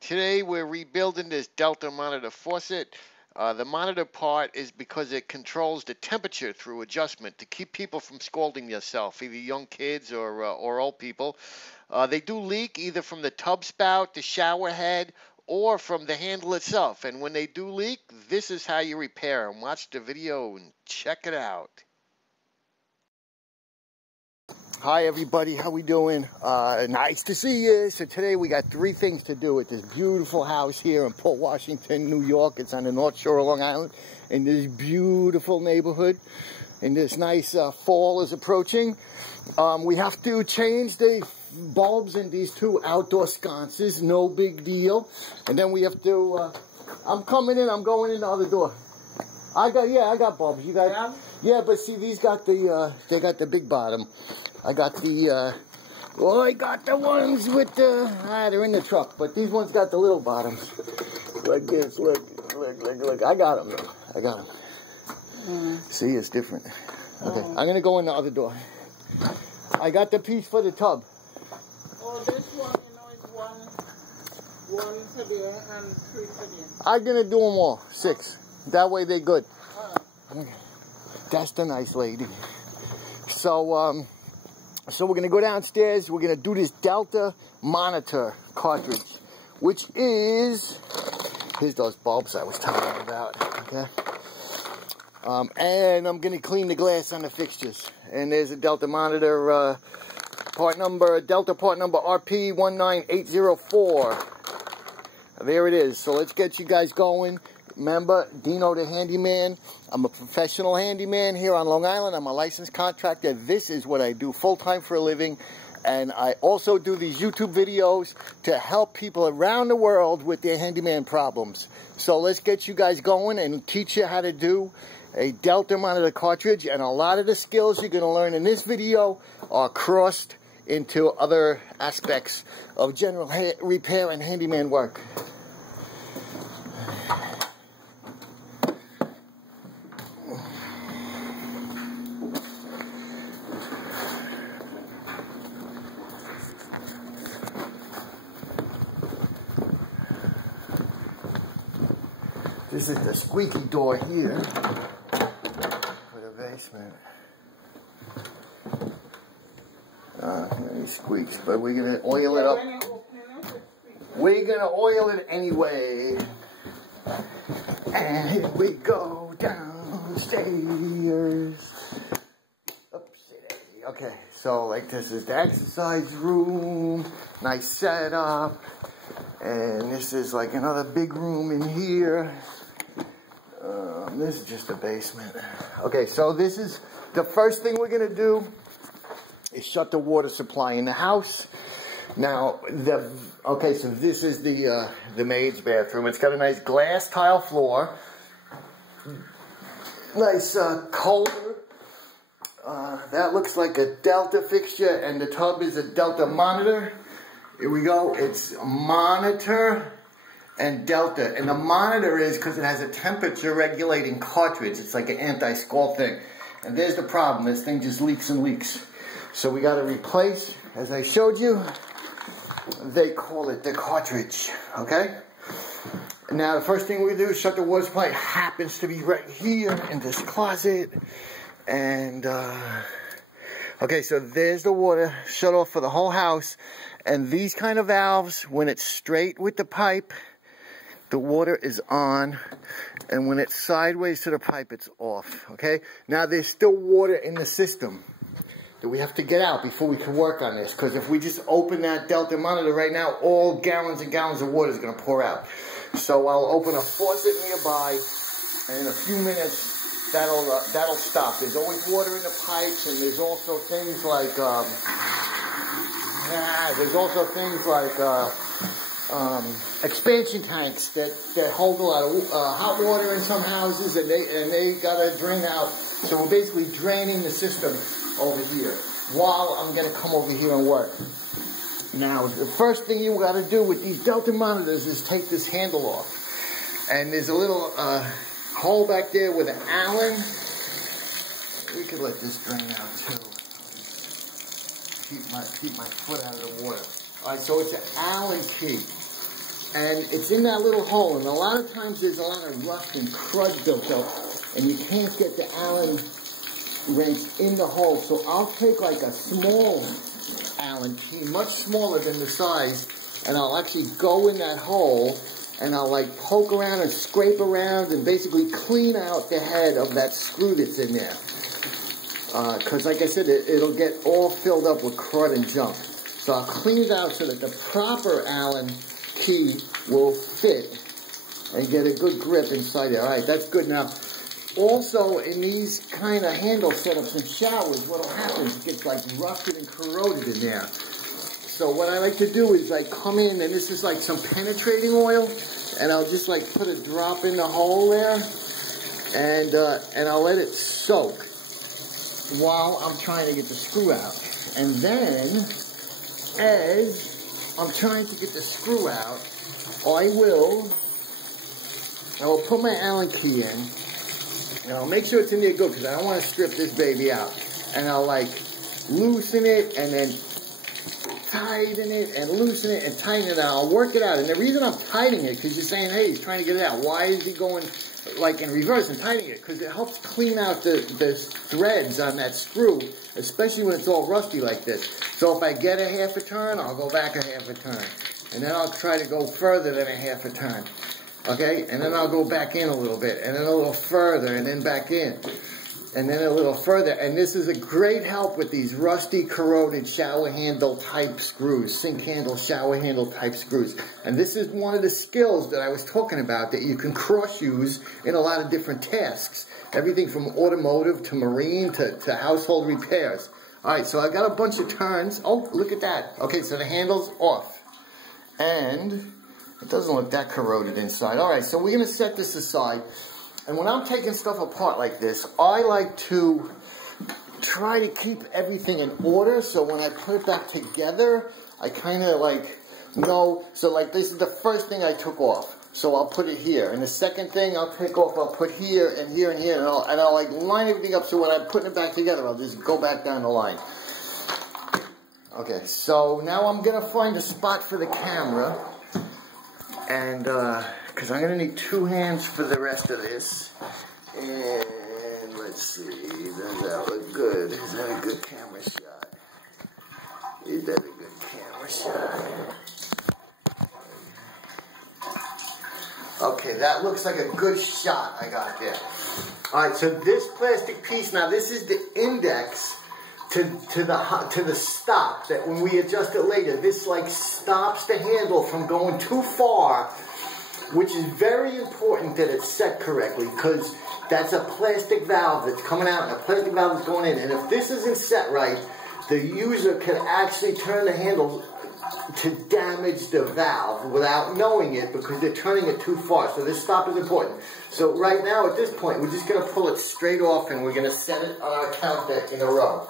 Today we're rebuilding this Delta monitor faucet. The monitor part is because it controls the temperature through adjustment to keep people from scalding themselves, either young kids or old people. They do leak either from the tub spout, the shower head, or from the handle itself. And when they do leak, this is how you repair them. Watch the video and check it out. Hi everybody, how we doing? Nice to see you. So today we got three things to do at this beautiful house here in Port Washington, New York. It's on the North Shore of Long Island in this beautiful neighborhood. And this nice fall is approaching. We have to change the bulbs in these two outdoor sconces, no big deal. And then we have to, I'm coming in, I'm going in the other door. I got bulbs. You got, yeah, but see, these got the, they got the big bottom. I got the, I got the ones with the, they're in the truck, but these ones got the little bottoms. Like this, look. I got them, though. I got them. See, it's different. Okay, I'm going to go in the other door. I got the piece for the tub. Oh, this one, you know, is one for there and three for there. I'm going to do them all, 6. That way they're good. Okay. That's the nice lady. So, so we're going to go downstairs. We're going to do this Delta monitor cartridge, which is, here's those bulbs I was telling you about, okay? And I'm going to clean the glass on the fixtures. And there's a Delta monitor, Delta part number RP19804. There it is. So let's get you guys going. Remember, Dino the Handyman. I'm a professional handyman here on Long Island. I'm a licensed contractor. This is what I do full-time for a living. And I also do these YouTube videos to help people around the world with their handyman problems. So let's get you guys going and teach you how to do a Delta monitor cartridge. And a lot of the skills you're going to learn in this video are crossed into other aspects of general repair and handyman work. This is the squeaky door here for the basement. It squeaks, but we're going to oil it up. We're going to oil it anyway. And here we go downstairs. Oopsie-daisy. Okay, so like this is the exercise room. Nice setup. And this is like another big room in here. This is just a basement. Okay, so this is the first thing we're going to do is shut the water supply in the house. Now, okay, so this is the maid's bathroom. It's got a nice glass tile floor. Nice color. That looks like a Delta fixture, and the tub is a Delta monitor. Here we go. It's monitor and Delta. And the monitor is because it has a temperature regulating cartridge. It's like an anti-scald thing. And there's the problem. This thing just leaks and leaks. So we got to replace, as I showed you, they call it the cartridge. Okay? Now the first thing we do is shut the water supply. It happens to be right here in this closet. And, okay, so there's the water shut off for the whole house. And these kind of valves, when it's straight with the pipe, the water is on, and when it's sideways to the pipe, it's off, okay? Now, there's still water in the system that we have to get out before we can work on this, because if we just open that Delta monitor right now, all gallons and gallons of water is going to pour out. So I'll open a faucet nearby, and in a few minutes, that'll stop. There's always water in the pipes, and there's also things like, expansion tanks that hold a lot of hot water in some houses, and they gotta drain out. So we're basically draining the system over here while I'm gonna come over here and work. Now, the first thing you gotta do with these Delta monitors is take this handle off. And there's a little hole back there with an Allen. We could let this drain out too. Keep my foot out of the water. All right, so it's an Allen key. And it's in that little hole, and a lot of times there's a lot of rust and crud built up, and you can't get the Allen wrench in the hole. So I'll take like a small Allen key, much smaller than the size, and I'll actually go in that hole, and I'll like poke around and scrape around and basically clean out the head of that screw that's in there. Because like I said, it'll get all filled up with crud and junk. So I'll clean it out so that the proper Allen key will fit and get a good grip inside there. All right, that's good. Now, also in these kind of handle setups in showers, what will happen is it gets like rusted and corroded in there. So what I like to do is I come in, and this is like some penetrating oil, and I'll just like put a drop in the hole there, and I'll let it soak while I'm trying to get the screw out. And then, as I'm trying to get the screw out, I will put my Allen key in, and I'll make sure it's in there good, because I don't want to strip this baby out. And I'll like loosen it, and then tighten it, and loosen it, and tighten it, and I'll work it out. And the reason I'm tightening it, because you're saying, hey, he's trying to get it out. Why is he going like in reverse and tightening it? Because it helps clean out the threads on that screw, especially when it's all rusty like this. So if I get a half a turn, I'll go back a half a turn. And then I'll try to go further than a half a turn. Okay? And then I'll go back in a little bit, and then a little further, and then back in. And then a little further. And this is a great help with these rusty, corroded shower handle type screws, sink handle, shower handle type screws. And this is one of the skills that I was talking about that you can cross-use in a lot of different tasks. Everything from automotive to marine to household repairs. Alright, so I got a bunch of turns. Oh, look at that. Okay, so the handle's off. And it doesn't look that corroded inside. Alright, so we're going to set this aside. And when I'm taking stuff apart like this, I like to try to keep everything in order. So when I put it back together, I kind of like know. So like this is the first thing I took off. So I'll put it here. And the second thing I'll take off, I'll put here and here and here. And I'll like line everything up so when I'm putting it back together, I'll just go back down the line. Okay, so now I'm going to find a spot for the camera. And, because I'm going to need 2 hands for the rest of this. And let's see, does that look good? Is that a good camera shot? Is that a good camera shot? Okay, that looks like a good shot I got there. Alright, so this plastic piece, now this is the index to the stop, that when we adjust it later, this like stops the handle from going too far, which is very important that it's set correctly, because that's a plastic valve that's coming out and a plastic valve is going in. And if this isn't set right, the user can actually turn the handle to damage the valve without knowing it, because they're turning it too far. So this stop is important. So right now at this point, we're just going to pull it straight off, and we're going to set it on our counter in a row.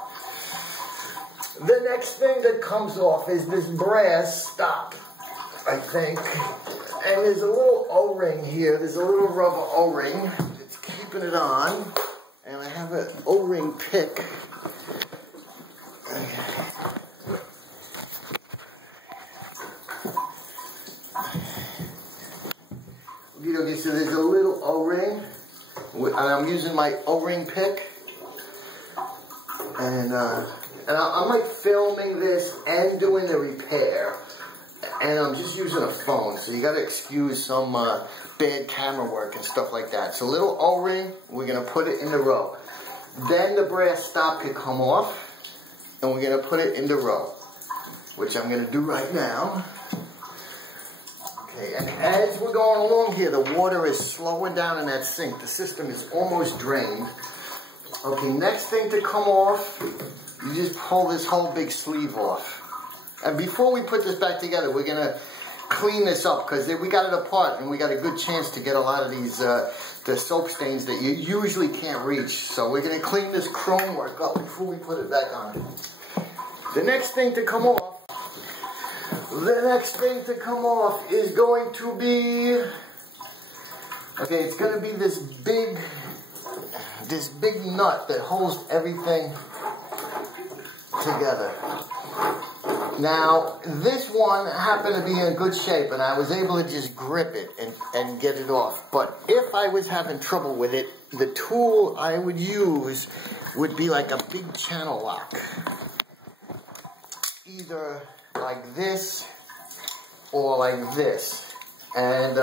The next thing that comes off is this brass stop, I think. And there's a little O-ring here. There's a little rubber O-ring that's keeping it on. And I have an O-ring pick. Okay, so there's a little O-ring. And I'm using my O-ring pick. And I'm like filming this and doing the repair. And I'm just using a phone, so you got to excuse some bad camera work and stuff like that. So little O-ring, we're going to put it in the row. Then the brass stop can come off, and we're going to put it in the row, which I'm going to do right now. Okay, and as we're going along here, the water is slowing down in that sink. The system is almost drained. Okay, next thing to come off, you just pull this whole big sleeve off. And before we put this back together, we're going to clean this up, because we got it apart and we got a good chance to get a lot of these the soap stains that you usually can't reach. So we're going to clean this chrome work up before we put it back on. The next thing to come off, is going to be, okay, it's going to be this big nut that holds everything together. Now, this one happened to be in good shape, and I was able to just grip it and get it off. But if I was having trouble with it, the tool I would use would be like a big channel lock. Either like this or like this. And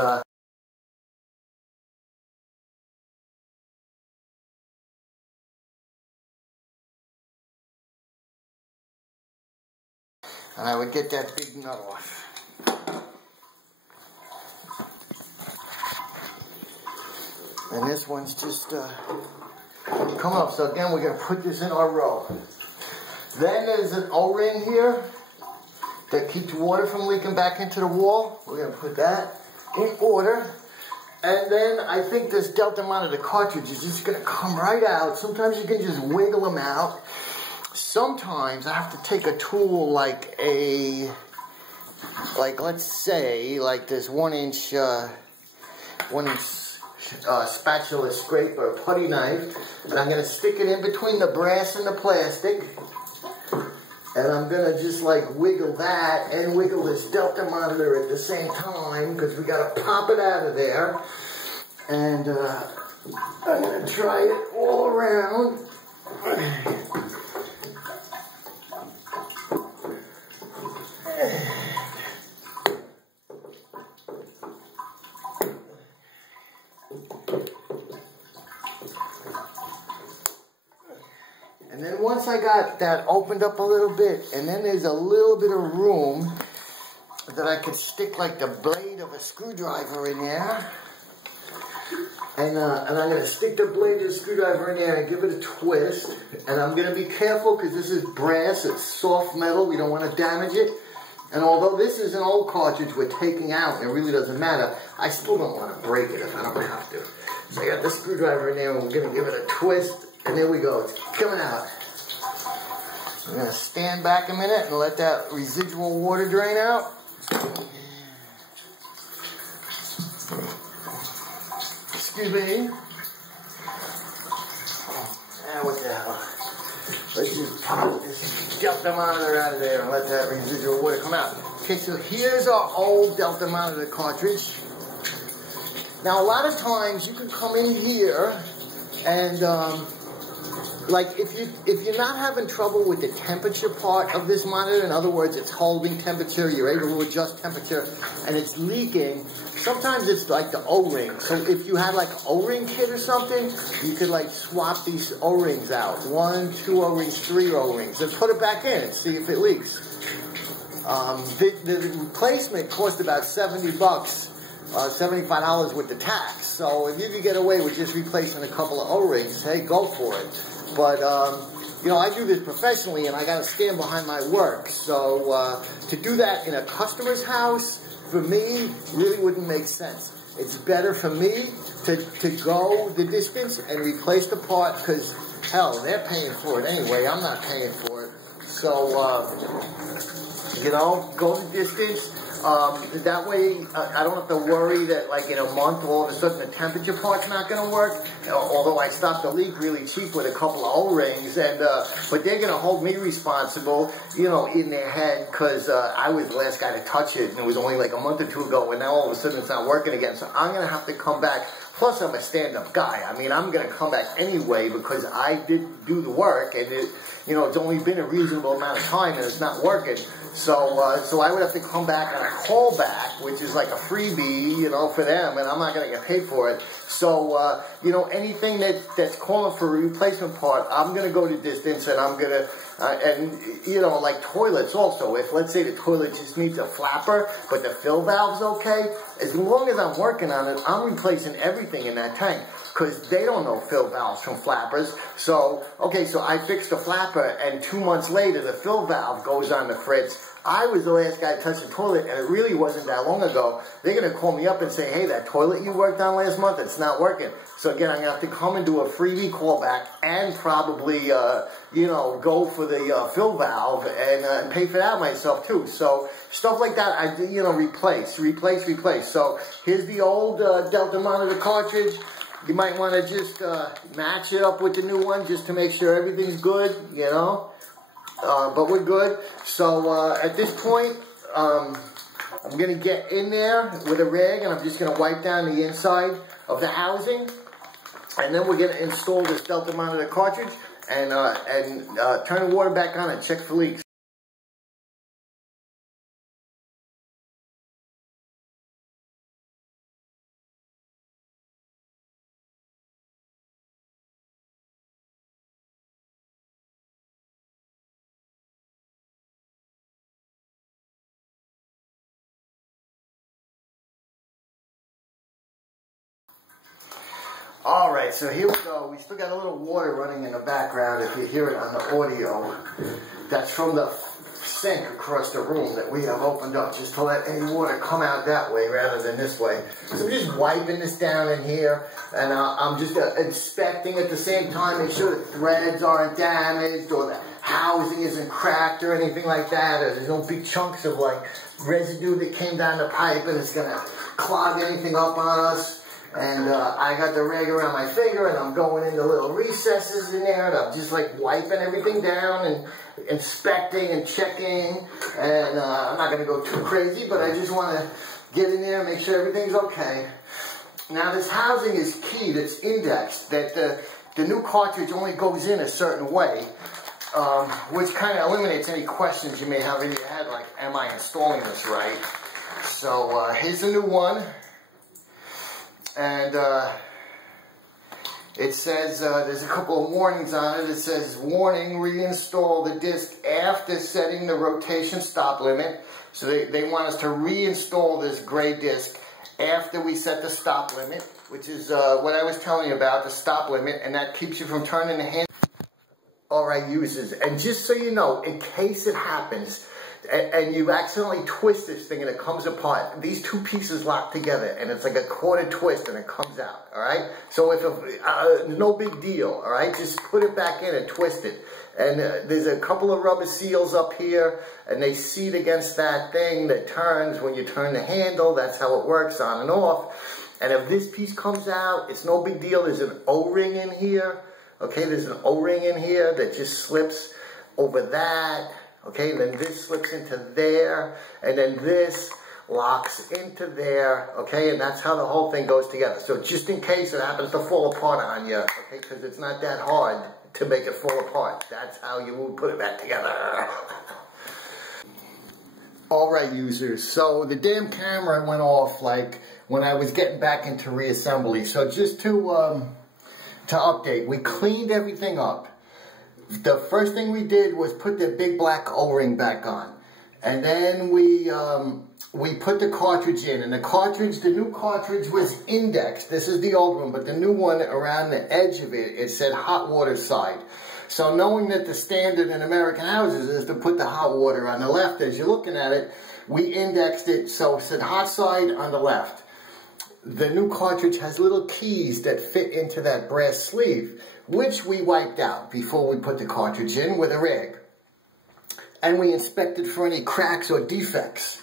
I would get that big nut off. And this one's just come up. So again, we're going to put this in our row. Then there's an O-ring here that keeps water from leaking back into the wall. We're going to put that in order. And then I think this delta monitor cartridge is just going to come right out. Sometimes you can just wiggle them out. Sometimes I have to take a tool like let's say, like this 1-inch spatula scraper putty knife, and I'm going to stick it in between the brass and the plastic, and I'm going to just like wiggle that and wiggle this delta monitor at the same time, because we got to pop it out of there. And I'm going to try it all around. And then once I got that opened up a little bit, and then there's a little bit of room that I could stick like the blade of a screwdriver in there. And I'm going to stick the blade of the screwdriver in there and give it a twist. And I'm going to be careful because this is brass, it's soft metal, we don't want to damage it. And although this is an old cartridge we're taking out, it really doesn't matter, I still don't want to break it if I don't have to. So I got the screwdriver in there and we're going to give it a twist. And there we go, it's coming out. I'm going to stand back a minute and let that residual water drain out. Excuse me. And what the hell? Let's just pop this delta monitor out of there and let that residual water come out. Okay, so here's our old delta monitor cartridge. Now a lot of times you can come in here and like if you're not having trouble with the temperature part of this monitor, in other words, it's holding temperature, you're able to adjust temperature, and it's leaking, sometimes it's like the O-ring. So if you had like an O-ring kit or something, you could like swap these O-rings out. 1, 2 O-rings, 3 O-rings, and put it back in and see if it leaks. The replacement cost about $70, $75 with the tax. So if you could get away with just replacing a couple of O-rings, hey, go for it. But, you know, I do this professionally and I got to stand behind my work. So to do that in a customer's house, for me, really wouldn't make sense. It's better for me to go the distance and replace the part because, hell, they're paying for it anyway. I'm not paying for it. So, you know, go the distance. That way, I don't have to worry that, like, in a month, all of a sudden the temperature part's not going to work. Although I stopped the leak really cheap with a couple of O-rings, and but they're going to hold me responsible, you know, in their head, because I was the last guy to touch it, and it was only like a month or two ago, and now all of a sudden it's not working again. So I'm going to have to come back. Plus, I'm a stand-up guy. I mean, I'm going to come back anyway because I did do the work, and it, you know, it's only been a reasonable amount of time, and it's not working. So, so I would have to come back on a callback, which is like a freebie, you know, for them, and I'm not going to get paid for it. So, you know, anything that's calling for a replacement part, I'm going to go the distance, and I'm going to, and, you know, like toilets also. If, let's say, the toilet just needs a flapper, but the fill valve's okay, as long as I'm working on it, I'm replacing everything in that tank. Because they don't know fill valves from flappers. So, okay, so I fixed the flapper, and 2 months later, the fill valve goes on the fritz. I was the last guy to touch the toilet, and it really wasn't that long ago. They're going to call me up and say, hey, that toilet you worked on last month, it's not working. So again, I'm going to have to come and do a freebie callback and probably, you know, go for the fill valve and pay for that myself too. So stuff like that, I, you know, replace. So here's the old Delta monitor cartridge. You might want to just match it up with the new one just to make sure everything's good, you know. but we're good. So at this point, I'm going to get in there with a rag, and I'm just going to wipe down the inside of the housing. And then we're going to install this Delta monitor cartridge and turn the water back on and check for leaks. Alright, so here we go. We still got a little water running in the background if you hear it on the audio. That's from the sink across the room that we have opened up just to let any water come out that way rather than this way. So I'm just wiping this down in here, and I'm just inspecting at the same time, make sure the threads aren't damaged or the housing isn't cracked or anything like that, or there's no big chunks of like residue that came down the pipe and it's gonna clog anything up on us. And I got the rag around my finger, and I'm going into little recesses in there, and I'm just like wiping everything down and inspecting and checking. And I'm not going to go too crazy, but I just want to get in there and make sure everything's okay. Now this housing is keyed, it's indexed, that the new cartridge only goes in a certain way, which kind of eliminates any questions you may have in your head, like, am I installing this right? So here's the new one. And it says, there's a couple of warnings on it. It says, warning, reinstall the disc after setting the rotation stop limit. So they want us to reinstall this gray disc after we set the stop limit, which is what I was telling you about, the stop limit, and that keeps you from turning the hand. Alright, users, and just so you know, in case it happens, and you accidentally twist this thing and it comes apart, these two pieces lock together and it's like a quarter twist and it comes out, alright? So if no big deal, alright? Just put it back in and twist it. And there's a couple of rubber seals up here, and they seat against that thing that turns when you turn the handle. That's how it works, on and off. And if this piece comes out, it's no big deal. There's an O-ring in here, okay? There's an O-ring in here that just slips over that. Okay, and then this slips into there, and then this locks into there, okay, and that's how the whole thing goes together. So just in case it happens to fall apart on you, okay, because it's not that hard to make it fall apart. That's how you would put it back together. Alright, users, so the damn camera went off, like, when I was getting back into reassembly. So just to update, we cleaned everything up. The first thing we did was put the big black O-ring back on, and then we put the cartridge in, and the new cartridge was indexed. This is the old one, but the new one, around the edge of it, it said hot water side. So knowing that the standard in American houses is to put the hot water on the left as you're looking at it, we indexed it so it said hot side on the left. The new cartridge has little keys that fit into that brass sleeve, which we wiped out before we put the cartridge in with a rag. And we inspected for any cracks or defects.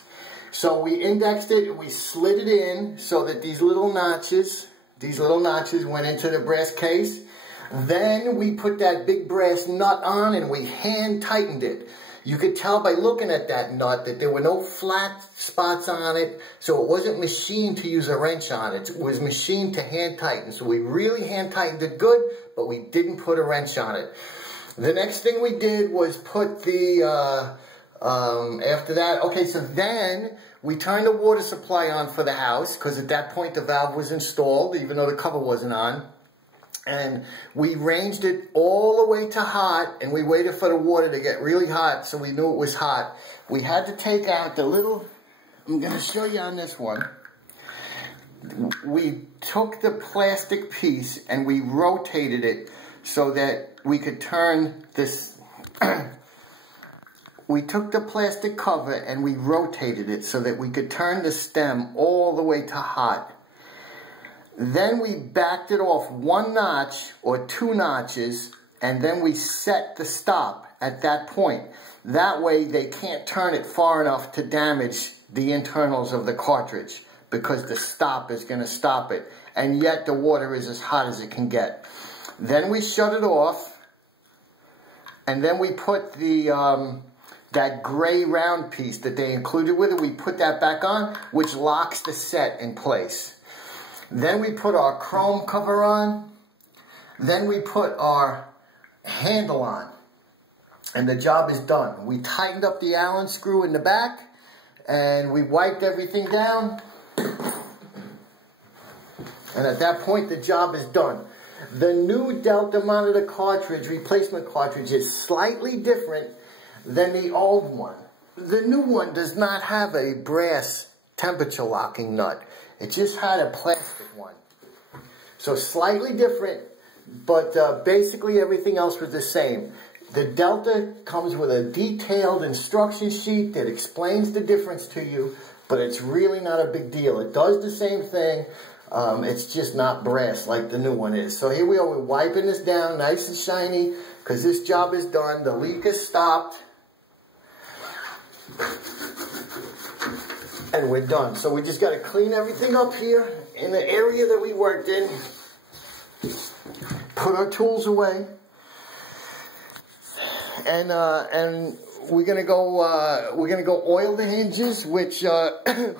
So we indexed it and we slid it in so that these little notches went into the brass case. Then we put that big brass nut on and we hand tightened it. You could tell by looking at that nut that there were no flat spots on it, so it wasn't machined to use a wrench on it. It was machined to hand tighten. So we really hand tightened it good, but we didn't put a wrench on it. The next thing we did was put the, after that, okay, so then we turned the water supply on for the house, because at that point the valve was installed, even though the cover wasn't on. And we ranged it all the way to hot, and we waited for the water to get really hot so we knew it was hot. We had to take out the little, I'm going to show you on this one. We took the plastic piece and we rotated it so that we could turn this, we took the plastic cover and we rotated it so that we could turn the stem all the way to hot. Then we backed it off 1 notch or 2 notches, and then we set the stop at that point. That way they can't turn it far enough to damage the internals of the cartridge, because the stop is going to stop it. And yet the water is as hot as it can get. Then we shut it off, And then we put the that gray round piece that they included with it, we put that back on, which locks the set in place. Then we put our chrome cover on. Then we put our handle on. And the job is done. We tightened up the Allen screw in the back, and we wiped everything down. And at that point, the job is done. The new Delta monitor cartridge, replacement cartridge, is slightly different than the old one. The new one does not have a brass temperature locking nut. It just had a plastic one. So slightly different, but basically everything else was the same. The Delta comes with a detailed instruction sheet that explains the difference to you, but it's really not a big deal. It does the same thing. It's just not brass like the new one is. So here we are, we're wiping this down nice and shiny because this job is done. The leak is stopped. And we're done. So we just got to clean everything up here in the area that we worked in. Put our tools away. And we're gonna go oil the hinges, which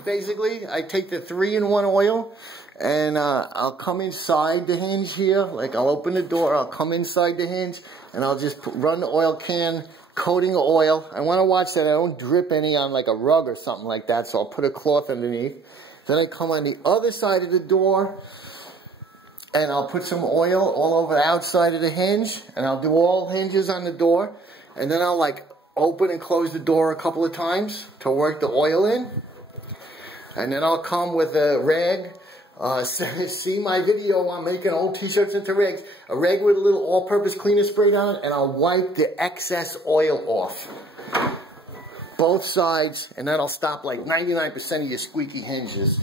basically I take the 3-in-1 oil, and I'll come inside the hinge here. Like I'll open the door, I'll come inside the hinge, and I'll just run the oil can, coating of oil. I want to watch that I don't drip any on like a rug or something like that, so I'll put a cloth underneath. Then I come on the other side of the door, and I'll put some oil all over the outside of the hinge, and I'll do all hinges on the door, and then I'll like open and close the door a couple of times to work the oil in. And then I'll come with a rag. See my video on making old t-shirts into rags. A rag with a little all-purpose cleaner sprayed on it, and I'll wipe the excess oil off. Both sides, and that'll stop like 99% of your squeaky hinges.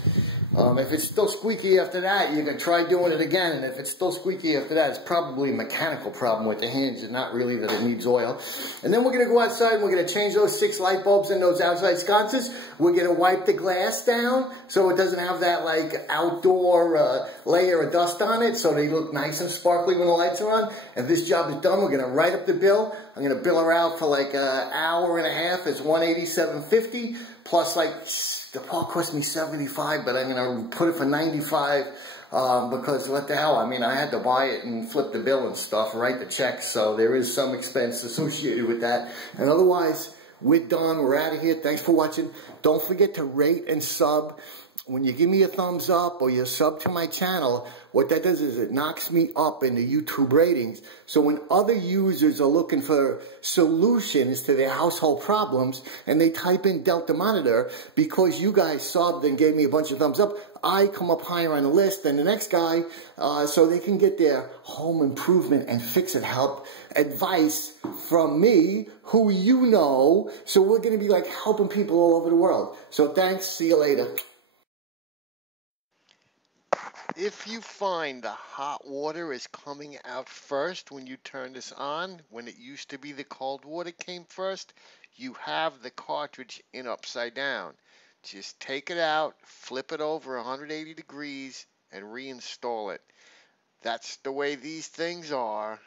If it's still squeaky after that, you can try doing it again. And if it's still squeaky after that, it's probably a mechanical problem with the hinge and not really that it needs oil. And then we're going to go outside and we're going to change those 6 light bulbs in those outside sconces. We're going to wipe the glass down so it doesn't have that like outdoor layer of dust on it, so they look nice and sparkly when the lights are on. If this job is done, we're going to write up the bill. I'm going to bill her out for like an hour and a half. It's $187.50 plus like the part cost me $75, but I'm going to put it for $95 because what the hell, I mean, I had to buy it and flip the bill and stuff, write the check, so there is some expense associated with that. And otherwise, we're done. We're out of here. Thanks for watching. Don't forget to rate and sub. When you give me a thumbs up or you sub to my channel, what that does is it knocks me up in the YouTube ratings. So when other users are looking for solutions to their household problems and they type in Delta Monitor, because you guys subbed and gave me a bunch of thumbs up, I come up higher on the list than the next guy, so they can get their home improvement and fix-it help advice from me, who you know. So we're going to be like helping people all over the world. So thanks. See you later. If you find the hot water is coming out first when you turn this on, when it used to be the cold water came first, you have the cartridge in upside down. Just take it out, flip it over 180 degrees, and reinstall it. That's the way these things are.